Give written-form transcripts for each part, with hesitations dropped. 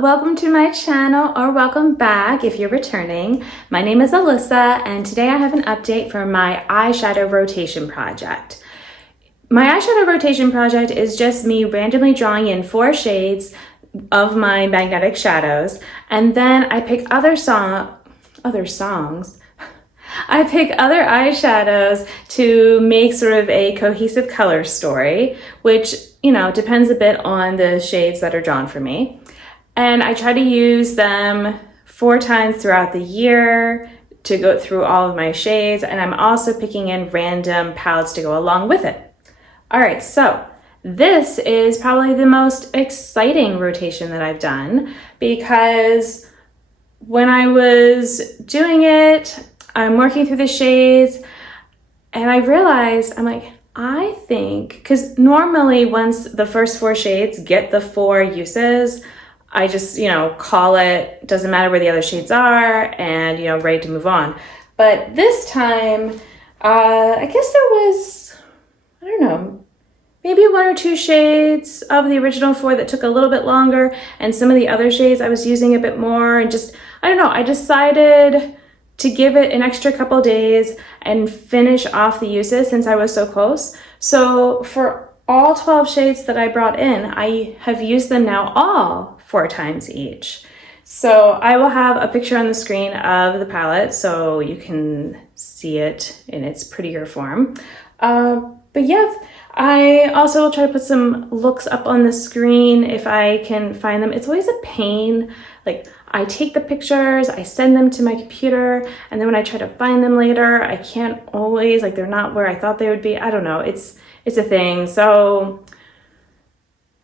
welcome to my channel, or welcome back if you're returning. My name is Alyssa, and today I have an update for my eyeshadow rotation project. My eyeshadow rotation project is just me randomly drawing in 4 shades of my magnetic shadows, and then I pick other songs. I pick other eyeshadows to make sort of a cohesive color story, which, depends a bit on the shades that are drawn for me. And I try to use them 4 times throughout the year to go through all of my shades, and I'm also picking in random palettes to go along with it. All right, so this is probably the most exciting rotation that I've done, because when I was doing it, I'm working through the shades, and I realized, I think, because normally once the first 4 shades get the 4 uses, I just, call it, doesn't matter where the other shades are, and, ready to move on. But this time, I guess there was, maybe 1 or 2 shades of the original 4 that took a little bit longer, and some of the other shades I was using a bit more, and just, I decided to give it an extra couple days and finish off the uses since I was so close. So for all 12 shades that I brought in, I have used them now all 4 times each. So I will have a picture on the screen of the palette so you can see it in its prettier form. But yeah, I also will try to put some looks up on the screen if I can find them. It's always a pain. I take the pictures, I send them to my computer, and then when I try to find them later, I can't always, they're not where I thought they would be. I don't know, it's a thing. So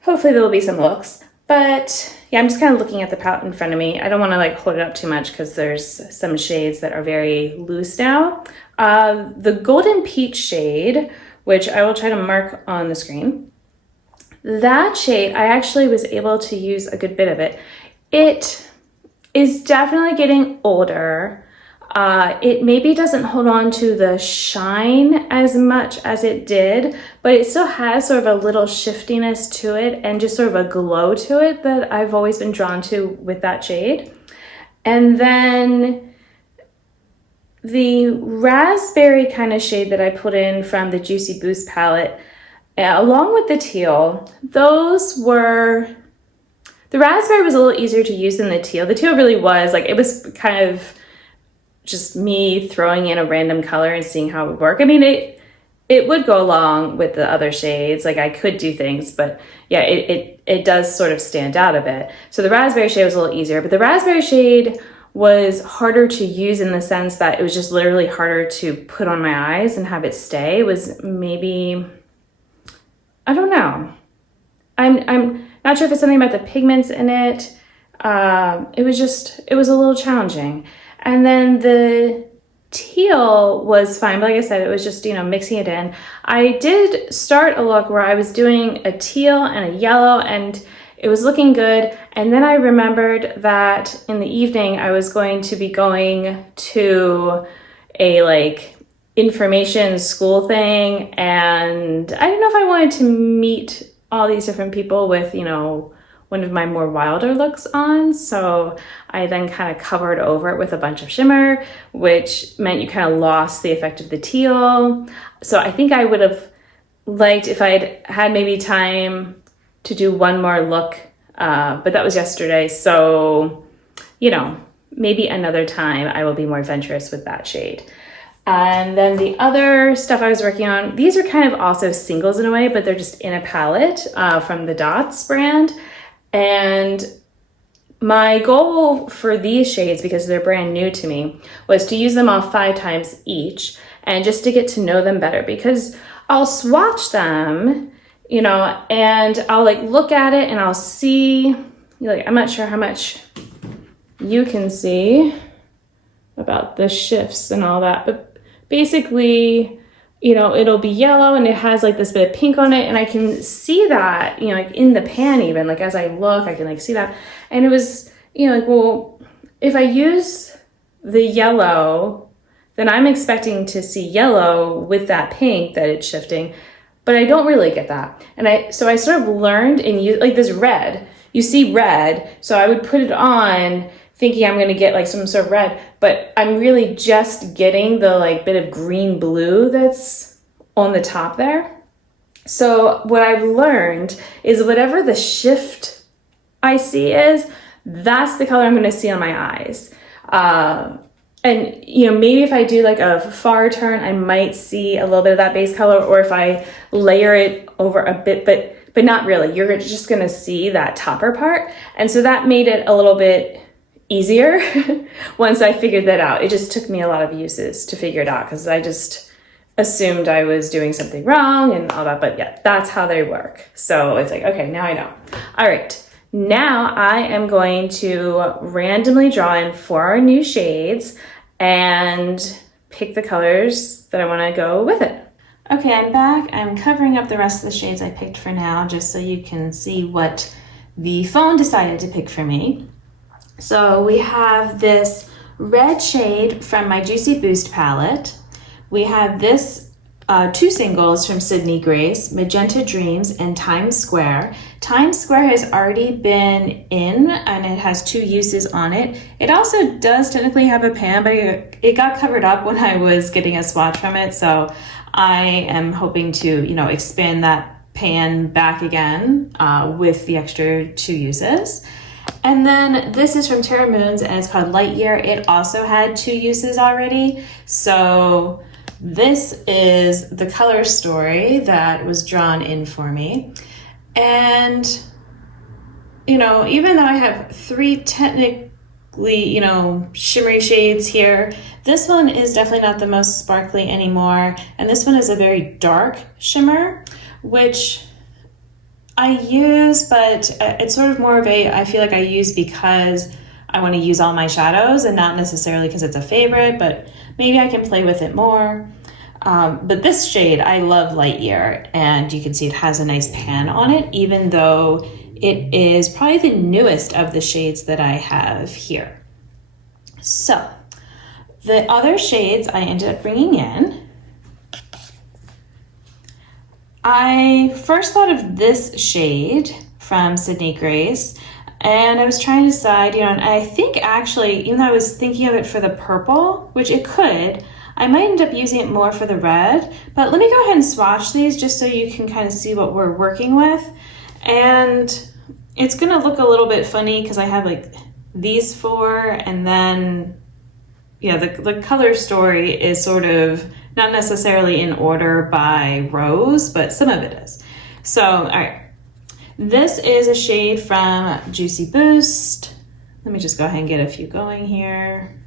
hopefully there will be some looks. But yeah, I'm just kind of looking at the palette in front of me. I don't want to hold it up too much because there's some shades that are very loose now. The Golden Peach shade, which I will try to mark on the screen, that shade, I actually was able to use a good bit of it. It is definitely getting older. It maybe doesn't hold on to the shine as much as it did, but it still has sort of a little shiftiness to it and just sort of a glow to it that I've always been drawn to with that shade. And then the raspberry kind of shade that I put in from the Juicy Boost palette, along with the teal, the raspberry was a little easier to use than the teal. The teal really was, it was kind of just me throwing in a random color and seeing how it would work. It would go along with the other shades. I could do things, but yeah, it does sort of stand out a bit. So the raspberry shade was a little easier, but the raspberry shade was harder to use in the sense that it was just literally harder to put on my eyes and have it stay. It was maybe, I don't know. I'm not sure if it's something about the pigments in it. It was a little challenging. And then the teal was fine, but like I said, it was just, mixing it in. I did start a look where I was doing a teal and a yellow, and it was looking good. And then I remembered that in the evening, I was going to be going to a information school thing. And I didn't know if I wanted to meet all these different people with, one of my more wilder looks on. So I then kind of covered over it with a bunch of shimmer, which meant you kind of lost the effect of the teal. So I think I would have liked if I'd had maybe time to do one more look, but that was yesterday. So, maybe another time I will be more adventurous with that shade. And then the other stuff I was working on, these are kind of also singles in a way, but they're just in a palette from the Dots brand. And my goal for these shades, because they're brand new to me, was to use them all 5 times each and just to get to know them better, because I'll swatch them, and I'll look at it and I'll see, I'm not sure how much you can see about the shifts and all that, but basically, it'll be yellow and it has this bit of pink on it, and I can see that, in the pan even, as I look, I can see that. And it was, well, if I use the yellow, then I'm expecting to see yellow with that pink that it's shifting, but I don't really get that. And so I sort of learned in this red, you see red, so I would put it on thinking I'm gonna get like some sort of red, but I'm really just getting the like bit of green blue that's on the top there. So what I've learned is whatever the shift I see is, that's the color I'm gonna see on my eyes. And you know, maybe if I do like a far turn, I might see a little bit of that base color, or if I layer it over a bit, but not really. You're just gonna see that topper part. And so that made it a little bit easier once I figured that out. It just took me a lot of uses to figure it out because I just assumed I was doing something wrong and all that, but yeah, that's how they work. So it's like, okay, now I know. All right, now I am going to randomly draw in 4 new shades and pick the colors that I wanna go with it. Okay, I'm back. I'm covering up the rest of the shades I picked for now, just so you can see what the phone decided to pick for me. So we have this red shade from my Juicy Boost palette. We have this 2 singles from Sydney Grace, Magenta Dreams and Times Square. Times Square has already been in and it has 2 uses on it. It also does technically have a pan, but it got covered up when I was getting a swatch from it. So I am hoping to, you know, expand that pan back again with the extra 2 uses. And then this is from Terra Moons and it's called Light Year. It also had 2 uses already. So this is the color story that was drawn in for me. And, you know, even though I have 3 technically, you know, shimmery shades here, this one is definitely not the most sparkly anymore. And this one is a very dark shimmer, which I use, but it's sort of more of a, I feel like I use because I want to use all my shadows and not necessarily because it's a favorite, but maybe I can play with it more. But this shade, I love Light Year, and you can see it has a nice pan on it, even though it is probably the newest of the shades that I have here. So the other shades I ended up bringing in, I first thought of this shade from Sydney Grace, and I was trying to decide, you know, and I think actually, even though I was thinking of it for the purple, which it could, I might end up using it more for the red, but let me go ahead and swatch these just so you can kind of see what we're working with. And it's gonna look a little bit funny because I have like these 4, and then, yeah, the color story is sort of not necessarily in order by rows, but some of it is. So, all right. This is a shade from Juicy Boost. Let me just go ahead and get a few going here.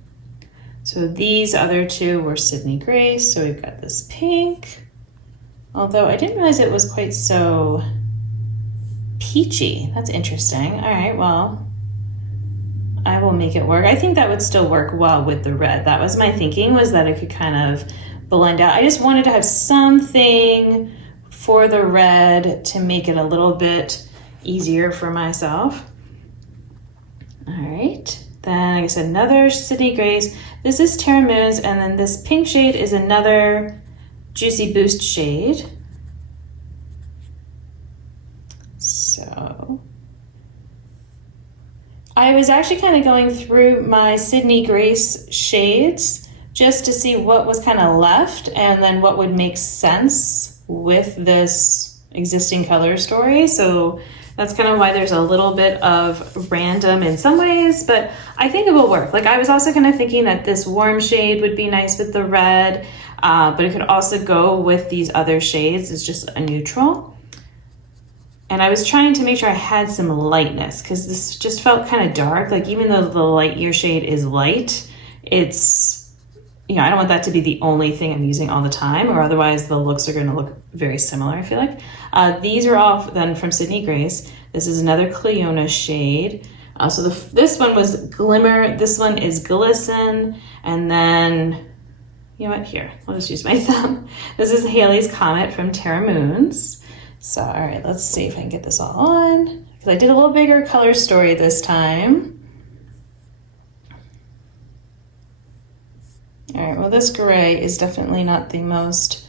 So these other 2 were Sydney Grace. So we've got this pink, although I didn't realize it was quite so peachy. That's interesting. All right, well, I will make it work. I think that would still work well with the red. That was my thinking, was that it could kind of blend out. I just wanted to have something for the red to make it a little bit easier for myself. All right, then like I said, another Sydney Grace. This is Terra Moons, and then this pink shade is another Juicy Boost shade. So I was actually kind of going through my Sydney Grace shades just to see what was kind of left and then what would make sense with this existing color story. So that's kind of why there's a little bit of random in some ways, but I think it will work. Like I was also kind of thinking that this warm shade would be nice with the red, but it could also go with these other shades. It's just a neutral. And I was trying to make sure I had some lightness because this just felt kind of dark. Like even though the Light Year shade is light, it's, you know, I don't want that to be the only thing I'm using all the time, or otherwise the looks are going to look very similar, I feel like. These are all then from Sydney Grace. This is another Cleona shade. So this one was Glimmer. This one is Glisten. And then, you know what, here, I'll just use my thumb. This is Haley's Comet from Terra Moons. So, all right, let's see if I can get this all on. Because I did a little bigger color story this time. All right, well, this gray is definitely not the most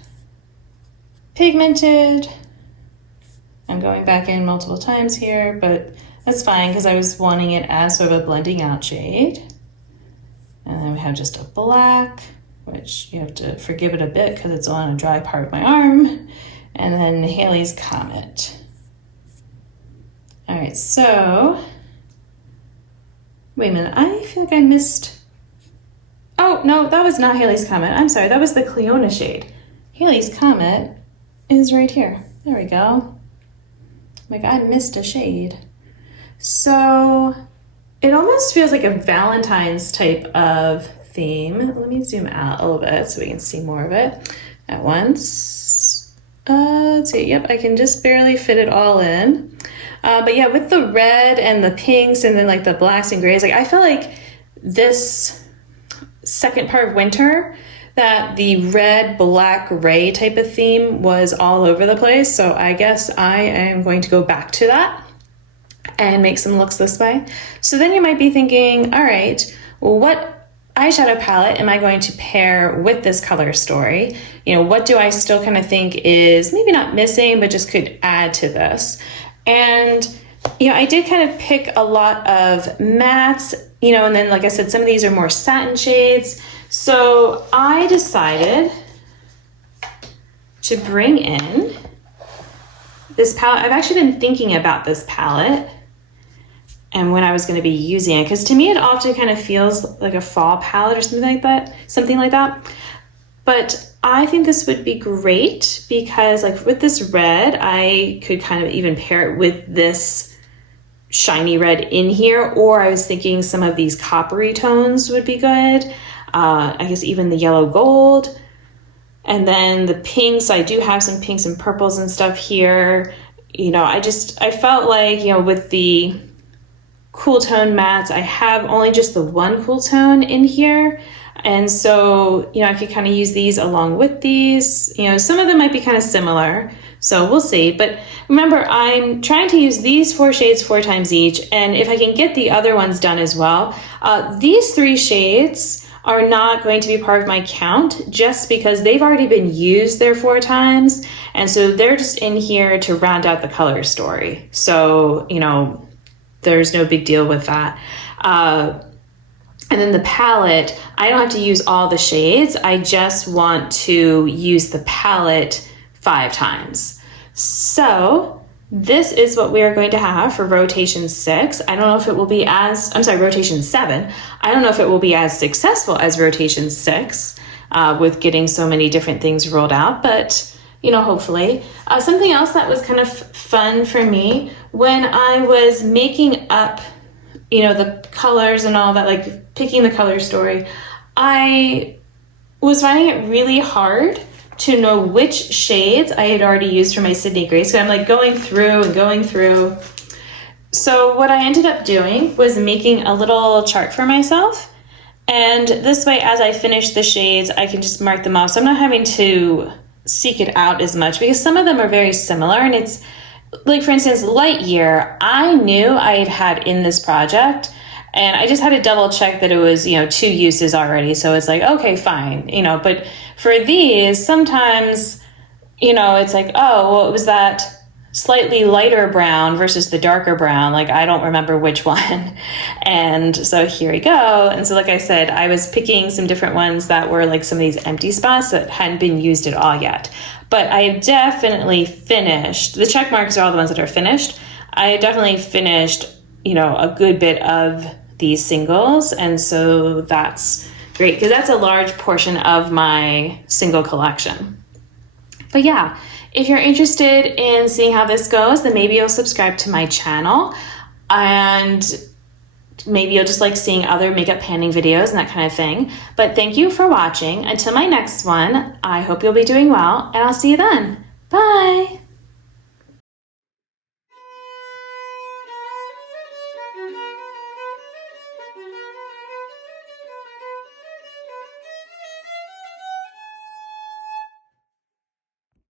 pigmented. I'm going back in multiple times here, but That's fine because I was wanting it as sort of a blending out shade. And then we have just a black, which you have to forgive it a bit because it's on a dry part of my arm. And then Halley's Comet. All right, so, wait a minute, I feel like I missed, oh, no, that was not Halley's Comet. I'm sorry, that was the Cleona shade. Halley's Comet is right here. There we go. Like, I missed a shade. So it almost feels like a Valentine's type of theme. Let me zoom out a little bit so we can see more of it at once. Let's see, yep, I can just barely fit it all in. But yeah, with the red and the pinks and then like the blacks and grays, like I feel like this second part of winter that the red, black, gray type of theme was all over the place. So I guess I am going to go back to that and make some looks this way. So then you might be thinking, all right, well, what eyeshadow palette am I going to pair with this color story? You know, what do I still kind of think is maybe not missing, but just could add to this? And, you know, I did kind of pick a lot of mattes, you know, and then, like I said, some of these are more satin shades. So I decided to bring in this palette. I've actually been thinking about this palette and when I was going to be using it, because to me it often kind of feels like a fall palette or something like that. But I think this would be great because like with this red, I could kind of even pair it with this shiny red in here, or I was thinking some of these coppery tones would be good. I guess even the yellow gold. And then the pinks, I do have some pinks and purples and stuff here. You know, I felt like, you know, with the cool tone mattes, I have only just the one cool tone in here. And so, you know, I could kind of use these along with these. You know, some of them might be kind of similar, so we'll see. But remember, I'm trying to use these 4 shades 4 times each. And if I can get the other ones done as well, these 3 shades are not going to be part of my count just because they've already been used there 4 times. And so they're just in here to round out the color story. So, you know, there's no big deal with that. And then the palette, I don't have to use all the shades. I just want to use the palette 5 times. So this is what we are going to have for rotation 6. I don't know if it will be rotation 7. I don't know if it will be as successful as rotation 6 with getting so many different things rolled out, but you know, hopefully. Something else that was kind of fun for me when I was making up, you know, the colors and all that, like picking the color story, I was finding it really hard to know which shades I had already used for my Sydney Grace. So I'm like going through. So what I ended up doing was making a little chart for myself. And this way, as I finish the shades, I can just mark them off. So I'm not having to seek it out as much because some of them are very similar. And it's like, for instance, Light Year, I knew I had in this project and I just had to double check that it was, you know, 2 uses already. So it's like, okay, fine, you know, but for these, sometimes, you know, it's like, oh, well, it was that slightly lighter brown versus the darker brown. Like, I don't remember which one. And so here we go. And so, like I said, I was picking some different ones that were like some of these empty spots that hadn't been used at all yet. But I definitely finished, the check marks are all the ones that are finished. I definitely finished, you know, a good bit of these singles. And so that's great because that's a large portion of my single collection. But yeah, if you're interested in seeing how this goes, then maybe you'll subscribe to my channel and maybe you'll just like seeing other makeup panning videos and that kind of thing. But thank you for watching. Until my next one, I hope you'll be doing well and I'll see you then. Bye.